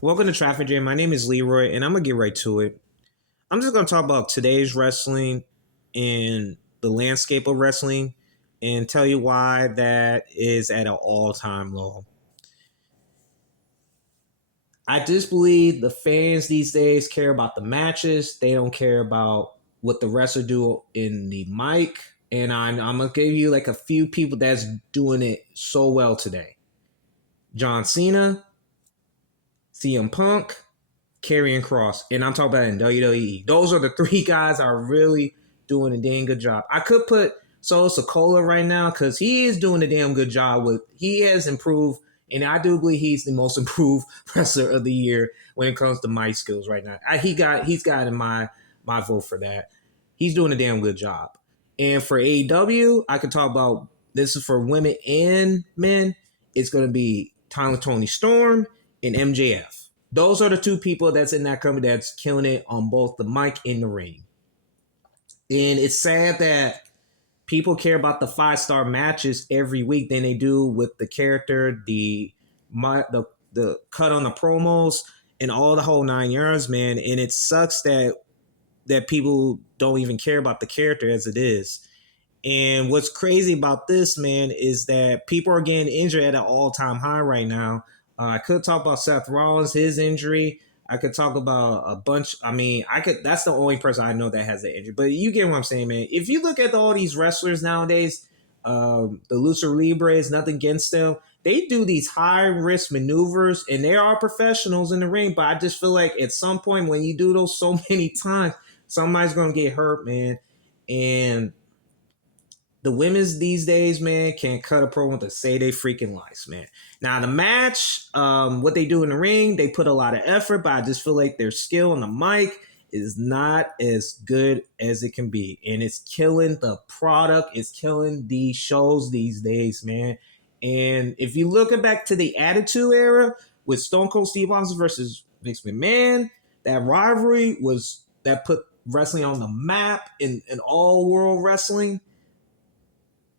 Welcome to Traffic Jam. My name is Leroy, and I'm gonna get right to it. I'm just gonna talk about today's wrestling and the landscape of wrestling, and tell you why that is at an all-time low. I just believe the fans these days care about the matches. They don't care about what the wrestler do in the mic. And I'm gonna give you like a few people that's doing it so well today: John Cena, CM Punk, Karrion Cross, and I'm talking about in WWE. Those are the three guys that are really doing a damn good job. I could put Solo Sokola right now because he is doing a damn good job with. He has improved, and I do believe he's the most improved wrestler of the year when it comes to mic skills right now. He's got in my vote for that. He's doing a damn good job. And for AEW, I could talk about this is for women and men. It's going to be Tyler Tony Storm and MJF. Those are the two people that's in that company that's killing it on both the mic and the ring. And it's sad that people care about the 5-star matches every week than they do with the character, the cut on the promos, and all the whole 9 yards, man. And it sucks that people don't even care about the character as it is. And what's crazy about this, man, is that people are getting injured at an all-time high right now. I could talk about Seth Rollins, his injury. I could talk about a bunch. I mean, I could. That's the only person I know that has an injury. But you get what I'm saying, man. If you look at all these wrestlers nowadays, the Lucha Libres, nothing against them. They do these high risk maneuvers, and they are professionals in the ring. But I just feel like at some point when you do those so many times, somebody's gonna get hurt, man. And the women's these days, man, can't cut a promo to say they freaking lives, man. Now the match, what they do in the ring, they put a lot of effort, but I just feel like their skill on the mic is not as good as it can be, and it's killing the product. It's killing the shows these days, man. And if you look back to the Attitude Era with Stone Cold Steve Austin versus Vince McMahon, that rivalry was that put wrestling on the map in all world wrestling.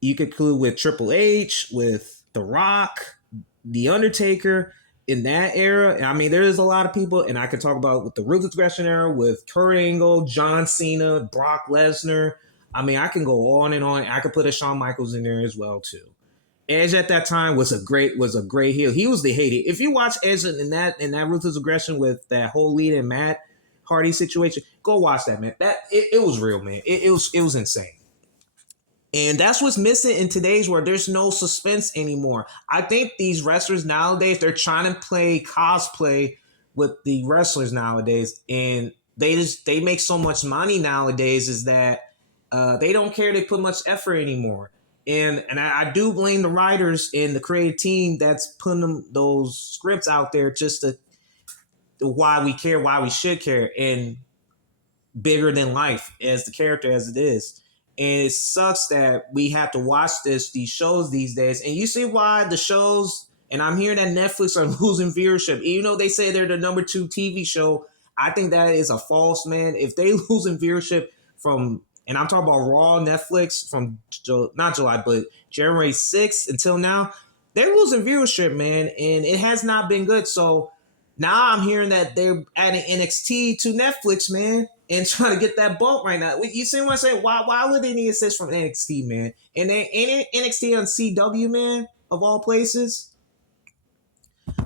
You could include with Triple H, with The Rock, The Undertaker in that era. I mean, there's a lot of people, and I could talk about with the Ruthless Aggression era with Kurt Angle, John Cena, Brock Lesnar. I mean, I can go on and on. I could put a Shawn Michaels in there as well too. Edge at that time was a great heel. He was the hated. If you watch Edge in that Ruthless Aggression with that whole lead and Matt Hardy situation, go watch that, man. It was real, man. It was insane. And that's what's missing in today's world. There's no suspense anymore. I think these wrestlers nowadays, they're trying to play cosplay with the wrestlers nowadays. And they make so much money nowadays is that they don't care they put much effort anymore. And I do blame the writers and the creative team that's putting those scripts out there just to why we care, why we should care, and bigger than life as the character as it is. And it sucks that we have to watch these shows these days. And you see why the shows, and I'm hearing that Netflix are losing viewership. Even though they say they're the number 2 TV show, I think that is a false, man. If they losing viewership from, and I'm talking about Raw Netflix from not July, but January 6th until now, they're losing viewership, man. And it has not been good. So now I'm hearing that they're adding NXT to Netflix, man, and trying to get that bump right now. You see what I'm saying? Why would they need assist from NXT, man? And they ain't NXT on CW, man, of all places.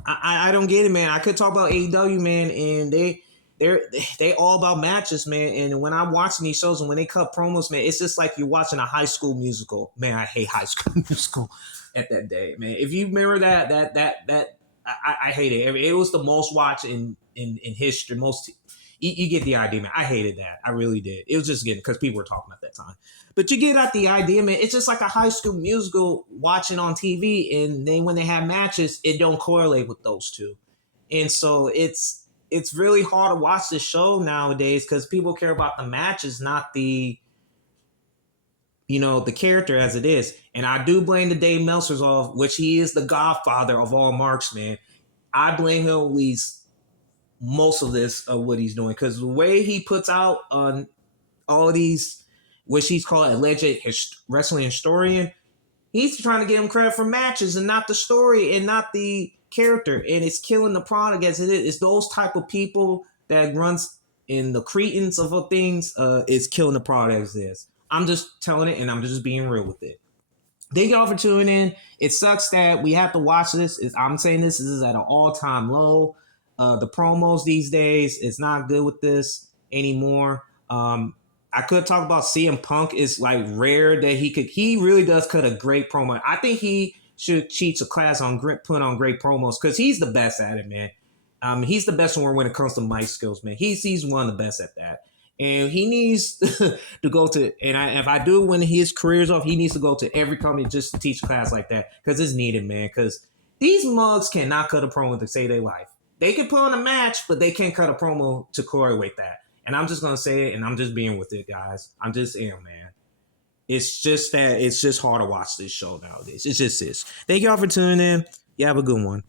I don't get it, man. I could talk about AEW, man, and they all about matches, man. And when I'm watching these shows and when they cut promos, man, it's just like you're watching a High School Musical. Man, I hate High School Musical at that day, man. If you remember that I hate it. It was the most watched in history. You get the idea, man. I hated that. I really did. It was just getting because people were talking at that time. But you get at the idea, man. It's just like a High School Musical watching on TV, and then when they have matches, it don't correlate with those two, and so it's really hard to watch the show nowadays because people care about the matches, not the character as it is. And I do blame the Dave Meltzer's off, which he is the godfather of all marks, man. I blame him at least most of this of what he's doing because the way he puts out on all of these, which he's called alleged wrestling historian, he's trying to get him credit for matches and not the story and not the character, and it's killing the product as it is. It's those type of people that runs in the cretins of things. It's killing the product as it is. I'm just telling it, and I'm just being real with it. Thank y'all for tuning in. It sucks that we have to watch this. I'm saying this is at an all-time low. The promos these days is not good with this anymore. I could talk about CM Punk. It's like rare that he really does cut a great promo. I think he should teach a class on put on great promos because he's the best at it, man. He's the best one when it comes to mic skills, man. He's one of the best at that. And he needs to go to, if I do when his career's off, he needs to go to every company just to teach a class like that because it's needed, man. Because these mugs cannot cut a promo to save their life. They can put on a match, but they can't cut a promo to correlate that. And I'm just going to say it, and I'm just being with it, guys. I'm just man. It's just that it's just hard to watch this show nowadays. It just is. Thank y'all for tuning in. You have a good one.